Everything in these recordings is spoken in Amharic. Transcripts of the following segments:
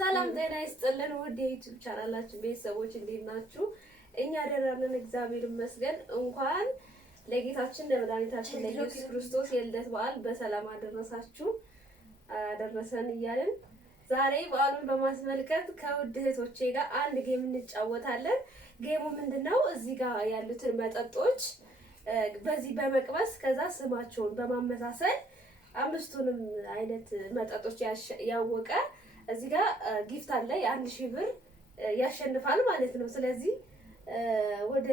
ሰላም ጤና ይስጥልን ውድ የዩቲዩብ ቻናላችን ቤተሰቦች እንዴት ናችሁ? እኛ ደህና ነን እግዚአብሔር ይመስገን። እንኳን ለጌታችን ለመድኃኒታችን ለኢየሱስ ክርስቶስ የልደት በዓል በሰላም አደረሳችሁ አደረሰን እያልን ዛሬ በዓሉን በማስመልከት ከውድ እህቶቼ ጋር አንድ ጌም እንጫወታለን። ጌሙ ምንድነው? እዚህ ጋር ያሉትን መጠጦች በዚህ በመቅበስ ከዛ ስማቸውን በማመሳሰል አምስቱንም አይነት መጠጦች ያወቀ እዚህ ጋር ጊፍት አለ የ1000 ብር ያሸንፋል ማለት ነው። ስለዚህ ወደ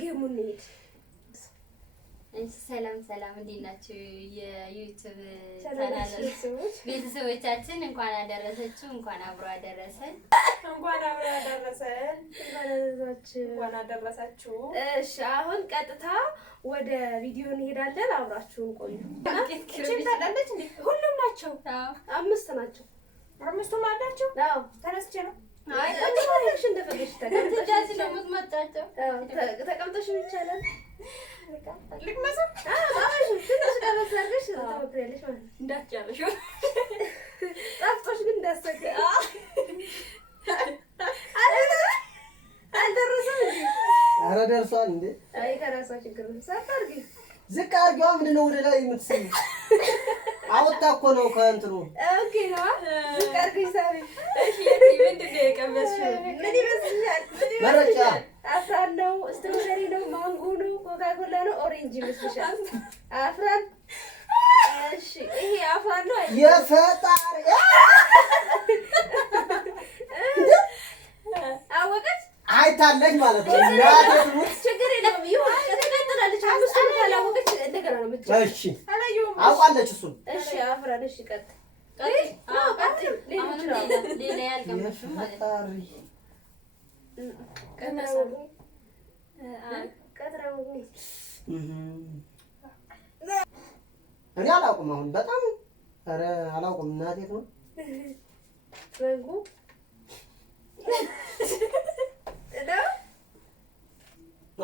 ጌሙ እንሂድ። ሰላም ሰላም፣ እንዴት ናችሁ? የዩቲዩብ ቻናል ቤተሰቦቻችን እንኳን አደረሰችሁ፣ እንኳን አብሮ አደረሰን፣ እንኳን አብሮ አደረሰን፣ እንኳን አደረሳችሁ። እሺ አሁን ቀጥታ ወደ ቪዲዮ እንሄዳለን። አብራችሁን ቆዩ። ታዳለች እንዴ? ሁሉም ናቸው? አምስት ናቸው። አምስቱም አላቸው? አዎ ተነስቼ ነው። አይ ቆንጆሽ እንደፈለግሽ ተቀምጠሽ ነው የምትመጣቸው። ተቀምጠሽ ይቻላል። ልቅመስ? አዎ ትንሽ ደረሳለሽ ተወክረልሽ ማለት እንዳትጨርሹ። ጣፍጦሽ ግን እንዳሰከ አልደረሰም እንዴ? ኧረ ደርሷል እንዴ? አይ ከራሷ ችግር ነው። ሳታርጊ ዝቅ አድርጊዋ። ምንድን ነው ወደ ላይ የምትስኝ? አወጣ እኮ ነው ከእንትኑ። ኦኬ ነው ዝቅ አድርጊ ሳቢ። እሺ ምንድን ነው የቀመስሽው? ምን ይመስልሻል? መረጫ አፍራን ነው፣ ስትሮቤሪ ነው፣ ማንጎ ነው፣ ኮካ ኮላ ነው፣ ኦሬንጅ ይመስልሻል? አፍራን። እሺ ይሄ አፍራን ነው። የፈጣሪ አወቀች አይታለች ማለት ነው። ችግር የለውም። ይሁን ትቀጥላለች። አምስቱን ካላወቀች እንደገና ነው የምትጨርሰው። እሺ አውቃለች እሱን። እሺ አፍራን። እሺ ቀጥል። ሌላ ያልቀመሽው ማለት ነው። እኔ አላውቅም። አሁን በጣም ኧረ አላውቅም። እናቴ ነው መንጉ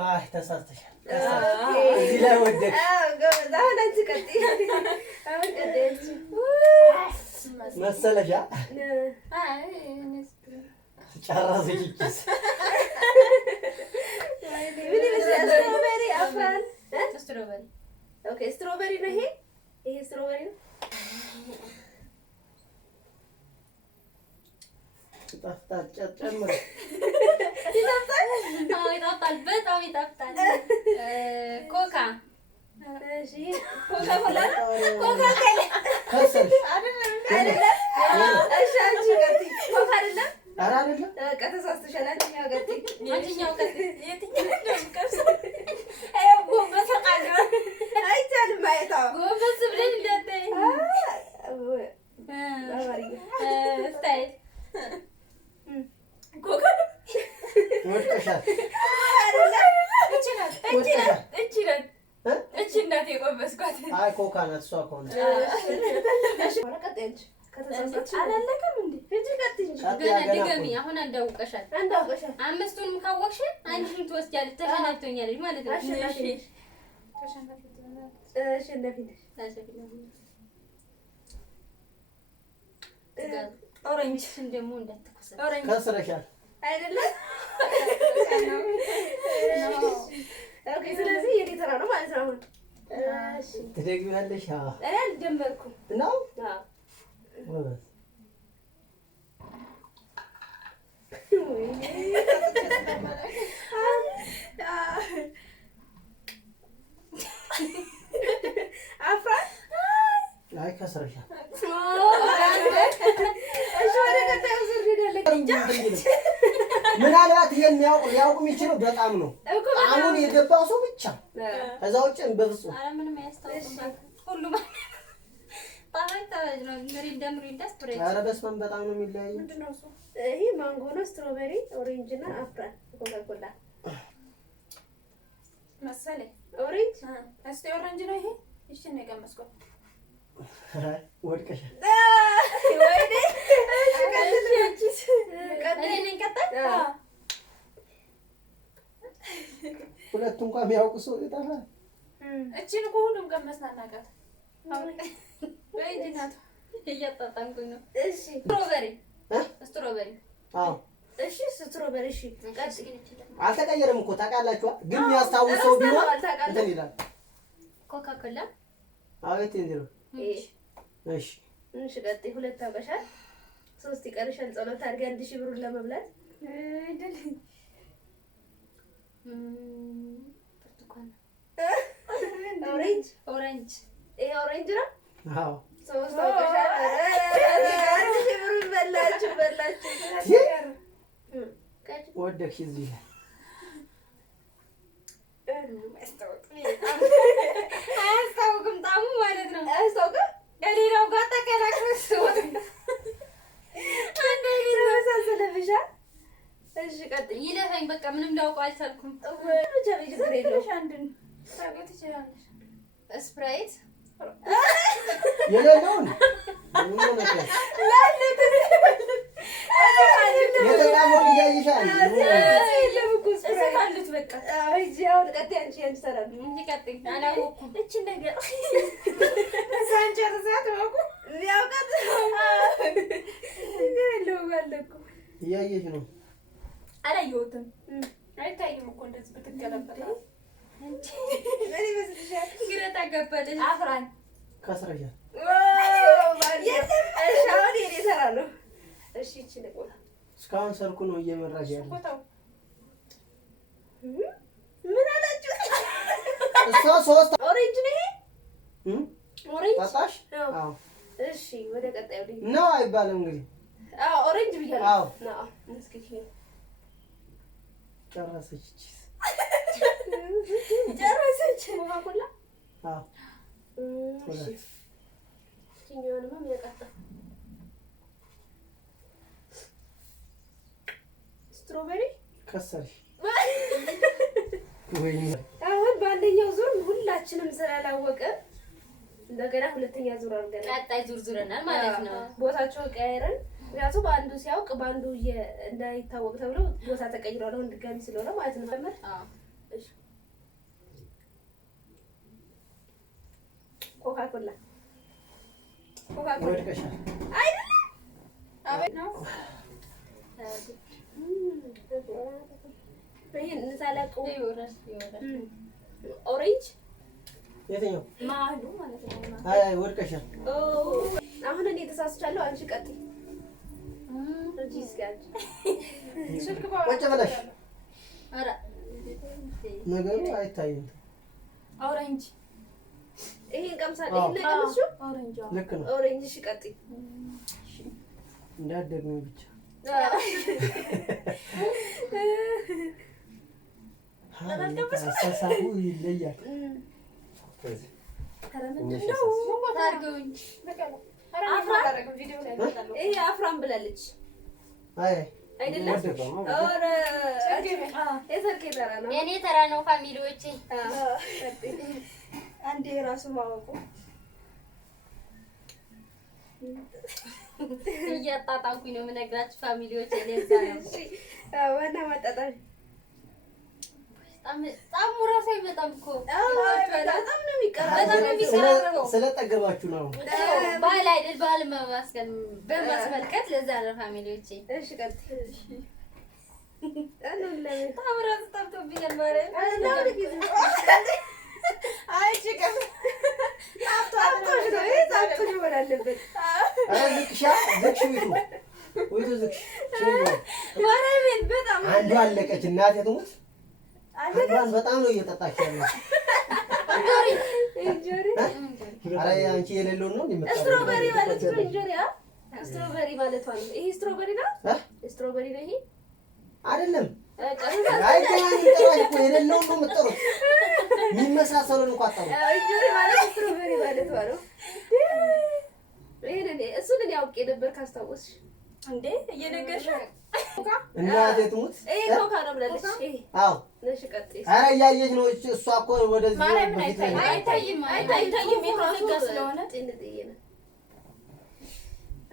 አይ ተሳስተሻል። እዚህ ላይ ወደቅ። አሁን አንቺ ቀጥይ። አሁን ቀጥይ መሰለሻ ጨረሰች። ኪስ ምን ይመስላል? ስትሮቤሪ አፍራን። ስትሮቤሪ ኦኬ ስትሮቤሪ ነው ይሄ። ይሄ ስትሮቤሪ ነው። ይጣፍጣል። ጨምር። ይጣፍጣል። አዎ ይጣፍጣል፣ በጣም ይጣፍጣል። ኮካ እሺ ኮካ ኮላ ኮካ ኮላ ከሰልሽ አይደለም። እሺ አንቺ ቀጥይ። ኮካ አይደለም። ኧረ አይደለም። በቃ ተሳስተሻል። አንቺኛው ቀጥይ። አንቺኛው ቀጥይ። የትኛው ነው ቀምሰው? ጎበዝ ቃል አይቻልም ማየት። ጎበዝ ብለሽ እንዳትይ። ስታይ ኮካ ወድቀሻል። እቺ እናት የቆበስኳት። አይ ኮካ ናት እሷ ከሆነ ቀጥይ አንቺ። ከተሳሳትሽ አላለቀም እንዴ? ሂጂ ቀጥይ እንጂ። ገና ድገሚ። አሁን እንዳውቀሻል። እንዳውቀሻል። አምስቱንም ካወቅሽ አንቺን ትወስጃለሽ። ተሸናፍቶኛለሽ ማለት ነው። አሸናፊ ነሽ። አሸናፊ ነሽ። ኦሬንጅ ደግሞ እንዳትከሰል። ኦሬንጅ ከስረሻል አይደለም። ኦኬ ስለዚህ የኔ ተራ ነው ማለት ነው። አሁን እሺ ትደግሚያለሽ? አዎ እኔ አልጀመርኩም ነው። አዎ ወበት አፍራን። አይ ከስረሻል። እሺ ወደ ቀጣዩ ዙር ሄዳለች። ምናልባት የሚያውቁ ሊያውቁ የሚችለው በጣም ነው። አሁን የገባው ሰው ብቻ ከዛ ውጭ በፍጹም ኧረ ምንም አያስታውቅም። ሁሉም ታላቅ ነው። ምሪንዳ ስትሬት። ኧረ በስመ አብ በጣም ነው የሚለያየው። ምንድን ነው እሱ? ይሄ ማንጎ ነው፣ ስትሮቤሪ፣ ኦሬንጅ እና አፍራን ኮካ ኮላ መሰለኝ። ኦሬንጅ እስቲ ኦሬንጅ ነው ይሄ። እሺ ነው የቀመስኩት። ወድቀሻል። ወይኔ እኔ ነኝ ቀጣይ። ሁለቱ እንኳን የሚያውቁ ሰው ይጠፋል። እቺን እኮ ሁሉም ቀመስና እናውቃት። ወይ እናት እያጣጣምኩኝ ነው። እሺ ስትሮቤሪ ስትሮበሪ አዎ እሺ ስትሮበሪ እሺ አልተቀየረም እኮ ታውቃላችሁ ግን የሚያስታውሰው ቢሆን እንትን ይላል ኮካ ኮላ አቤት እንዴ እሺ እሺ ቀጥይ ሁለት አበሻል 3 ይቀርሻል ጸሎት አድርጊ 1000 ብሩን ለመብላት አይደለም ብርቱካን ኦሬንጅ ይሄ ኦሬንጅ ነው አዎ 3 አበሻል 1000 ብሩን በላችሁ ወደሽ እዚህ አያስታውቅም ጣሙ ማለት ነው አያስታውቅም ከሌላው ጋር ተቀላቅሎስ አንዴ ይመሳሰልብሻ እሺ ቀጥይ ይለፈኝ በቃ ምንም ላውቀው አልቻልኩም ብቻ ችግር የለውም አንድን ታውቂው ትችላለሽ ስፕራይት የሌለውን የተጣመሩ እያይሻል እሰካሉት በቃ እጂ አሁን ቀጥይ አንቺ ያንሰራል እንጂ ቀጥይ አላወኩም እቺ ነገር ሳንቻ ተዛት ወቁ ያውቃት ነገር የለውም አለኩ እያየሽ ነው አላየሁትም አይታይም እኮ እንደዚህ ብትገለበጣ ምን ይመስልሻል ግራ ታገባለሽ አፍራን ከስረሻል አሁን የኔ ተራ ነው እሺ እቺ ነገር እስካሁን ሰርኩ ነው እየመራሽ ያለው ቦታው ምን አላችሁ እሷ 3 ኦሬንጅ ነው ይሄ ኦሬንጅ ታጣሽ አዎ እሺ ወደ ቀጣዩ ልጅ ነው አይባልም እንግዲህ አዎ ኦሬንጅ ብያለሁ አዎ አዎ መስኪት ጨረሰች ጨረሰች ኮካኮላ አዎ እሺ ትኛውንማ የሚያቃጣ ስትሮበሪ ከሰርሽ ወይኔ አሁን በአንደኛው ዙር ሁላችንም ስላላወቀ እንደገና ሁለተኛ ዙር አድርገናል ቀጣይ ዙር ዙረናል ማለት ነው ቦታቸው ቀያየርን ምክንያቱም በአንዱ ሲያውቅ በአንዱ እንዳይታወቅ ተብሎ ቦታ ተቀይሯል አሁን ድጋሚ ስለሆነ ማለት ነው ተመር አዎ እሺ ኮካኮላ ወድቀሻል አይደለም አቤት ነው ይሄን እንሳላቀው ይወራል ኦሬንጅ የትኛው ማሉ ማለት ነው አይ ወድቀሻል አሁን እኔ ተሳስቻለሁ አንቺ ቀጥይ እንጂ እስኪያንቺ ስልክ ቁጭ ብለሽ ኧረ ነገሩ አይታይም ኦሬንጅ ይሄን ቀምሳለሁ ይሄን ቀምሽው ኦሬንጅ ልክ ነው ኦሬንጅ እሺ ቀጥይ እንዳደግመው ብቻ አሳሳቡ ይለያል ይሄ አፍራም ብላለች አይ አይደለም ኦረ የሰርኬ ተራ ነው የኔ ተራ ነው ፋሚሊዎቼ አንዴ ራሱ ማወቁ እያጣጣንኩኝ ነው የምነግራችሁ ፋሚሊዎቼ ለዛ ነው ዋና ማጣጣም ጣሙ ራሱ አይመጣም እኮ በጣም ነው የሚቀራረበው ስለጠገባችሁ ነው ባህል አይደል ባህል መማስከን በማስመልከት ለዛ ነው ፋሚሊዎቼ እሺ ቀጥይ ታምራት ታብቶብኛል ማለት አይ ጭቀም ታብቶሽ ነው ታብቶሽ ይሆን አለበት ዝክሻ ዝክሽቱ ወይቶ ዝክሽ ማረቤን በጣም አንዱ አለቀች እናቴ ትሙት አንዷን በጣም ነው እየጠጣች ያለው እንጆሪ ኧረ አንቺ የሌለው ነው እንደምታውቀው ስትሮበሪ ማለት ነው እንጆሪ ስትሮበሪ ማለት ነው ይሄ ስትሮበሪ ነው ስትሮበሪ ነው ይሄ አይደለም አይ ገና ይጠራሽ እኮ የሌለው ነው የምትጠሩት የሚመሳሰሉን እንኳን አጣሩ እንጆሪ ማለት ስትሮበሪ ማለት ነው ይሄን እሱን እኔ አውቄ ነበር ካስታወስሽ እንዴ እየነገርሽ እናቴ ትሙት ይሄ ኮካ ነው ብላለች ይሄ አዎ ነሽ ቀጥይ ኧረ እያየች ነው እሷ እኮ ወደዚህ ማርያምን በፊት አይታይም አይታይም የተዘጋ ስለሆነ ጥንጥዬ ነው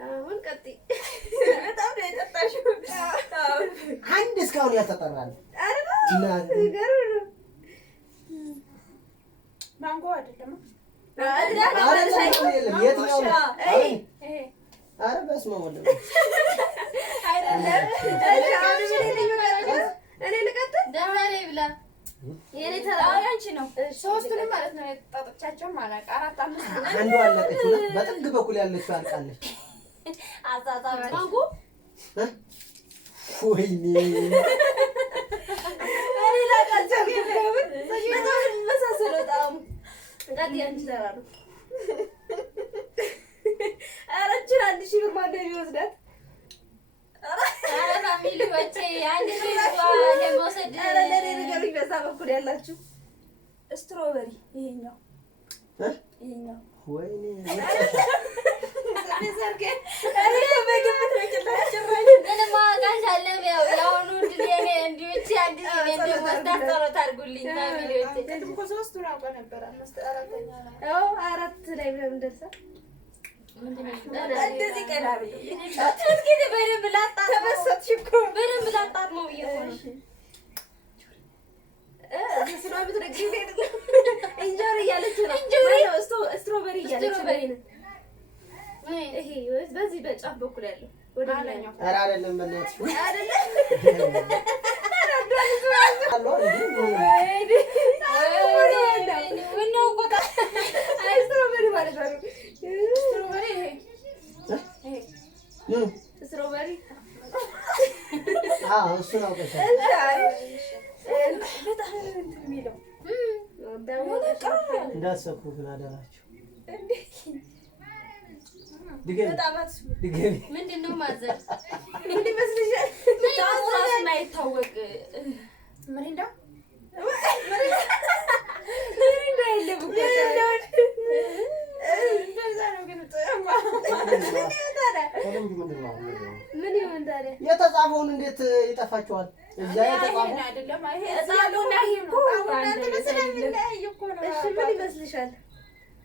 አሁን ቀጥይ በጣም ነው የጠጣሽው አንድ እስካሁን ያልተጠራል ማንጎ አይደለም የትኛው ነው? ኧረ በስመ አብ እኔ ልቀጥል። ደህና ነኝ ብላ የኔ ተራ አንቺ ነው። ሶስቱንም ማለት ነው የጣጣቻቸው ማለት 4 5 አንዱ አለቀች። በጥግ በኩል ያለችው አልቃለች። አዛዛም ታንኩ ወይኔ እኔ ላቃቸው ገበን በጣም መሳሰለው ጣሙ እንግዲህ አንቺ ተራ ነው። ኧረ እችን 1000 ብር ማን ነው የሚወስዳት? ኧረ ፋሚሊዎቼ አንድ ሺህ ለመውሰድ ኧረ ለኔ ንገሩኝ። በዛ በኩል ያላችሁ ስትሮበሪ ይሄኛው ይሄኛው ወይኔ ምንም አውቃሽ አለም ያሁኑ ድሌኔ እንዲዎች አንድ ጊዜ እንደወስዳት ጸሎት አድርጉልኝ ፋሚሊዎቼ። እኮ ሶስቱን አውቀ ነበር። 4ኛ ነው። አዎ 4 ላይ ብለን ደርሰን እንደዚህ ቀላል እስኪ በደንብ ላጣጥ ተበሰጥሽ እኮ በደንብ ላጣጥ ነው ብዬሽ እኮ ነው። ስራ ብትነግሪኝ አይደለም እንጆሪ እያለች ነው። ስትሮበሪ እያለች ነው። ይሄ በዚህ በጫፍ በኩል ያለው ወደ ላይኛው ኧረ አይደለም በእናትሽ አይደለም ስትሮበሪ ማለት ነው። ስትሮበሪ ይሄ ስትሮበሪ እሱን አውቀሻል። በጣም እንትን የሚለው እንዳትሰክሩ ግን አደራችሁ። ድገሚ ድገሚ። ምንድን ነው ማዘር? ምን ይመስልሻል? ራሱ ማይታወቅ ምሪንዳ የለም እኮ እንደዛ ነው ግን ምን ይሆን ታዲያ? የተጻፈውን እንዴት ይጠፋችኋል? እዛ የተጻፈው አይደለም። ይሄ ህፃኑና ይሄ እኮ ስለሚለያይ እኮ ነው። እሺ ምን ይመስልሻል?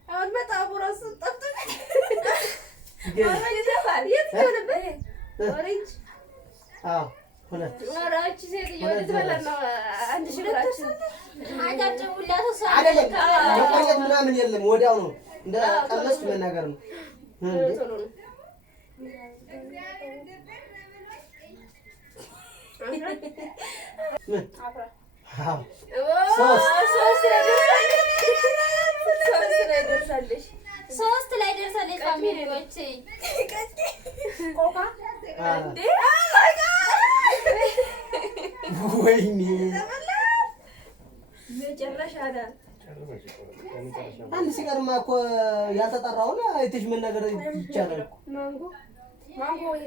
አሁን በጣም ራሱ ጠፍቶ የትኛው ነበር? ኦሬንጅ ሁለት ወራች ሴትዮ ልትበላ ነው። 1000 ብራችን አጫጭው ሁላ ተሰ አይደለም መቆየት ምናምን የለም። ወዲያው ነው እንደ ቀለስኩ መናገር ነው። ቶሎ ነው። ምን አፍራ ሶስት ላይ ደርሳለች ፋሚሊዎቼ። ኮካ ወይኔ መጨረሻ ዳ አንድ ሲቀርማ እኮ ያልተጠራውን አይተሽ መናገር ይቻላል እኮ። ማንጎ ይሄ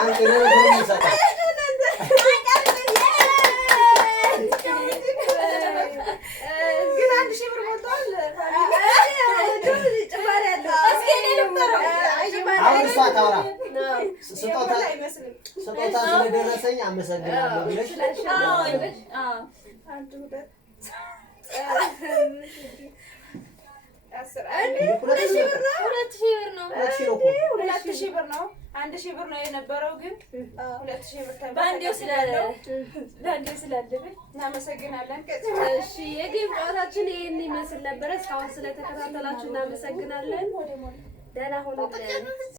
አንተ ነው ይሰጣል። ግን 1000 ብር ሞልቷል። ጭማሪ አለው። እስኪ እኔ ልቁጠረው። አሁን እሷ ታውራ ስጦታ ስለደረሰኝ አመሰግናለሁ ብለሽ ሁለት ሺህ ብር ነው። 2000 ብር ነው። 1000 ብር ነው የነበረው ግን 2000 ብር ባንዴው ስላለብን እናመሰግናለን። እሺ የጌም ጨዋታችን ይሄን ይመስል ነበረ። እስካሁን ስለተከታተላችሁ እናመሰግናለን። ደህና ሁኑ።